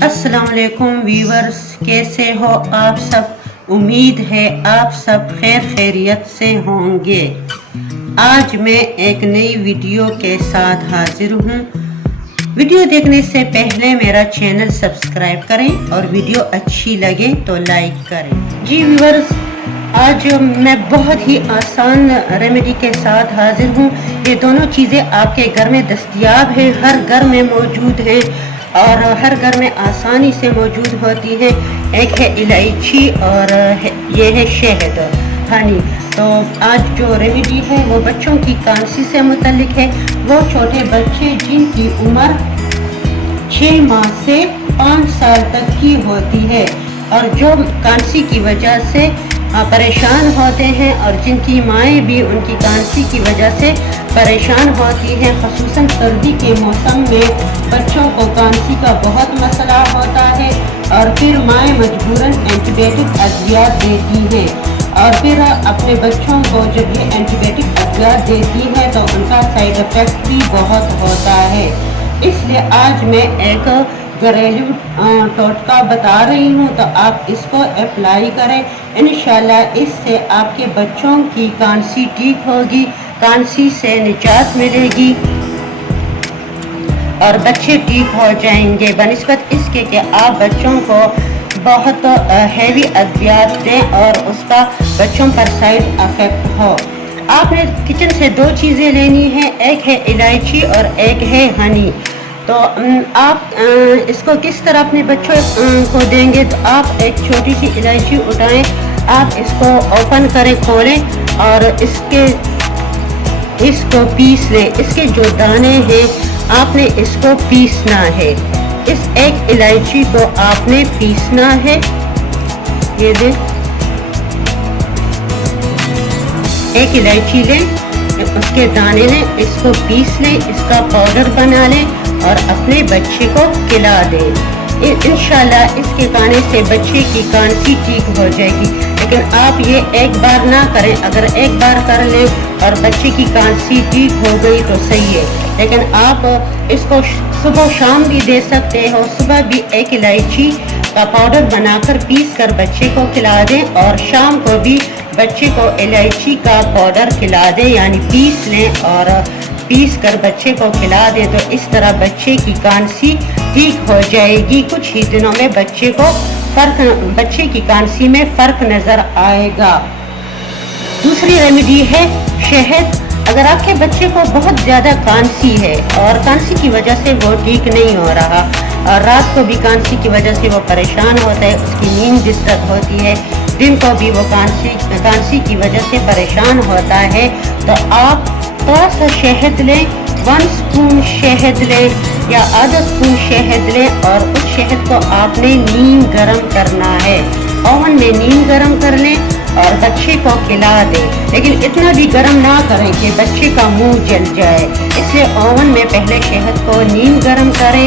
السلام علیکم ویورز، کیسے ہو آپ سب؟ امید ہے آپ سب خیر خیریت سے ہوں گے۔ آج میں ایک نئی ویڈیو کے ساتھ حاضر ہوں۔ ویڈیو دیکھنے سے پہلے میرا چینل سبسکرائب کریں اور ویڈیو اچھی لگے تو لائک کریں۔ جی ویورز، آج میں بہت ہی آسان ریمیڈی کے ساتھ حاضر ہوں۔ یہ دونوں چیزیں آپ کے گھر میں دستیاب ہیں، ہر گھر میں موجود ہیں اور ہر گھر میں آسانی سے موجود ہوتی ہے۔ ایک ہے الائچی اور یہ ہے شہد، ہنی۔ تو آج جو ریمیڈی ہے وہ بچوں کی کانسی سے متعلق ہے۔ وہ چھوٹے بچے جن کی عمر 6 ماہ سے 5 سال تک کی ہوتی ہے اور جو کانسی کی وجہ سے پریشان ہوتے ہیں اور جن کی مائیں بھی ان کی کانسی کی وجہ سے پریشان ہوتی ہیں، خصوصاً سردی کے موسم میں بچوں کو کانسی کا بہت مسئلہ ہوتا ہے اور پھر مائیں مجبوراً اینٹی بائیوٹک ادویات دیتی ہیں اور پھر اپنے بچوں کو جب یہ اینٹی بائیوٹک ادویات دیتی ہے تو ان کا سائیڈ افیکٹ بھی بہت ہوتا ہے۔ اس لیے آج میں ایک گھریلو ٹوٹکا بتا رہی ہوں، تو آپ اس کو اپلائی کریں۔ انشاءاللہ اس سے آپ کے بچوں کی کانسی ٹھیک ہوگی، کانسی سے نجات ملے گی اور بچے ٹھیک ہو جائیں گے، بنسبت اس کے کہ آپ بچوں کو بہت ہیوی ادویات دیں اور اس کا بچوں پر سائیڈ افیکٹ ہو۔ آپ نے کچن سے 2 چیزیں لینی ہیں، ایک ہے الائچی اور ایک ہے ہنی۔ تو آپ اس کو کس طرح اپنے بچوں کو دیں گے؟ تو آپ ایک چھوٹی سی الائچی اٹھائیں، آپ اس کو اوپن کریں، کھولیں اور اس کو پیس لیں۔ اس کے جو دانے ہیں آپ نے اس کو پیسنا ہے۔ اس ایک الائچی کو آپ نے پیسنا ہے، یہ دیں، ایک الائچی لیں، اس کے دانے لیں، اس کو پیس لیں، اس کا پاؤڈر بنا لیں اور اپنے بچے کو کھلا دیں۔ انشاءاللہ اس کے کھانے سے بچے کی کانسی ٹھیک ہو جائے گی۔ لیکن آپ یہ ایک بار نہ کریں، اگر ایک بار کر لیں اور بچے کی کانسی ٹھیک ہو گئی تو صحیح ہے، لیکن آپ اس کو صبح شام بھی دے سکتے ہو۔ صبح بھی ایک الائچی کا پاؤڈر بنا کر پیس کر بچے کو کھلا دیں اور شام کو بھی بچے کو الائچی کا پاؤڈر کھلا دیں، یعنی پیس لیں اور پیس کر بچے کو کھلا دیں، تو اس طرح بچے کی کانسی ٹھیک ہو جائے گی۔ کچھ ہی دنوں میں بچے کی کانسی میں فرق نظر آئے گا۔ دوسری ریمیڈی ہے شہد۔ اگر آپ کے بچے کو بہت زیادہ کانسی ہے اور کانسی کی وجہ سے وہ ٹھیک نہیں ہو رہا اور رات کو بھی کانسی کی وجہ سے وہ پریشان ہوتا ہے، اس کی نیند ڈسٹرب ہوتی ہے، دن کو بھی وہ کانسی کی وجہ سے پریشان ہوتا ہے، تو آپ تھوڑا سا شہد لیں، 1 اسپون شہد لیں یا آدھا اسپون شہد لیں اور اس شہد کو آپ نے نیم گرم کرنا ہے۔ اوون میں نیم گرم کر لیں اور بچے کو کھلا دیں، لیکن اتنا بھی گرم نہ کریں کہ بچے کا منہ جل جائے۔ اس لیے اوون میں پہلے شہد کو نیم گرم کریں،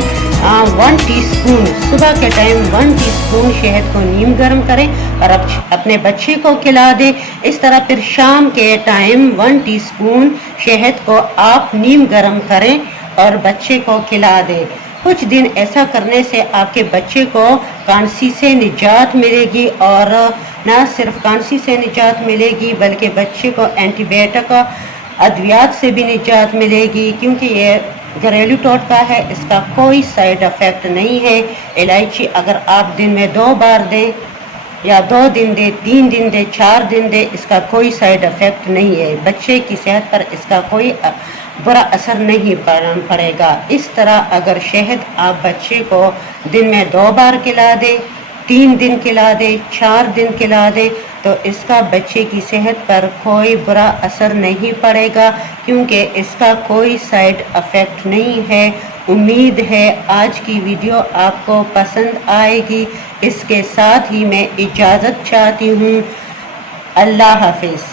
1 ٹی اسپون صبح کے ٹائم 1 ٹی اسپون شہد کو نیم گرم کریں اور اپنے بچے کو کھلا دیں۔ اس طرح پھر شام کے ٹائم 1 ٹی اسپون شہد کو آپ نیم گرم کریں اور بچے کو کھلا دیں۔ کچھ دن ایسا کرنے سے آپ کے بچے کو کانسی سے نجات ملے گی اور نہ صرف کانسی سے نجات ملے گی بلکہ بچے کو اینٹی بائیوٹک ادویات سے بھی نجات ملے گی، کیونکہ یہ گھریلو ٹوٹکا ہے، اس کا کوئی سائیڈ افیکٹ نہیں ہے۔ الائچی اگر آپ دن میں 2 بار دیں یا 2 دن دیں، 3 دن دیں، 4 دن دیں، اس کا کوئی سائیڈ افیکٹ نہیں ہے، بچے کی صحت پر اس کا کوئی برا اثر نہیں پڑے گا۔ اس طرح اگر شہد آپ بچے کو دن میں 2 بار کھلا دیں، 3 دن کھلا دیں، 4 دن کھلا دیں، تو اس کا بچے کی صحت پر کوئی برا اثر نہیں پڑے گا، کیونکہ اس کا کوئی سائیڈ افیکٹ نہیں ہے۔ امید ہے آج کی ویڈیو آپ کو پسند آئے گی۔ اس کے ساتھ ہی میں اجازت چاہتی ہوں۔ اللہ حافظ۔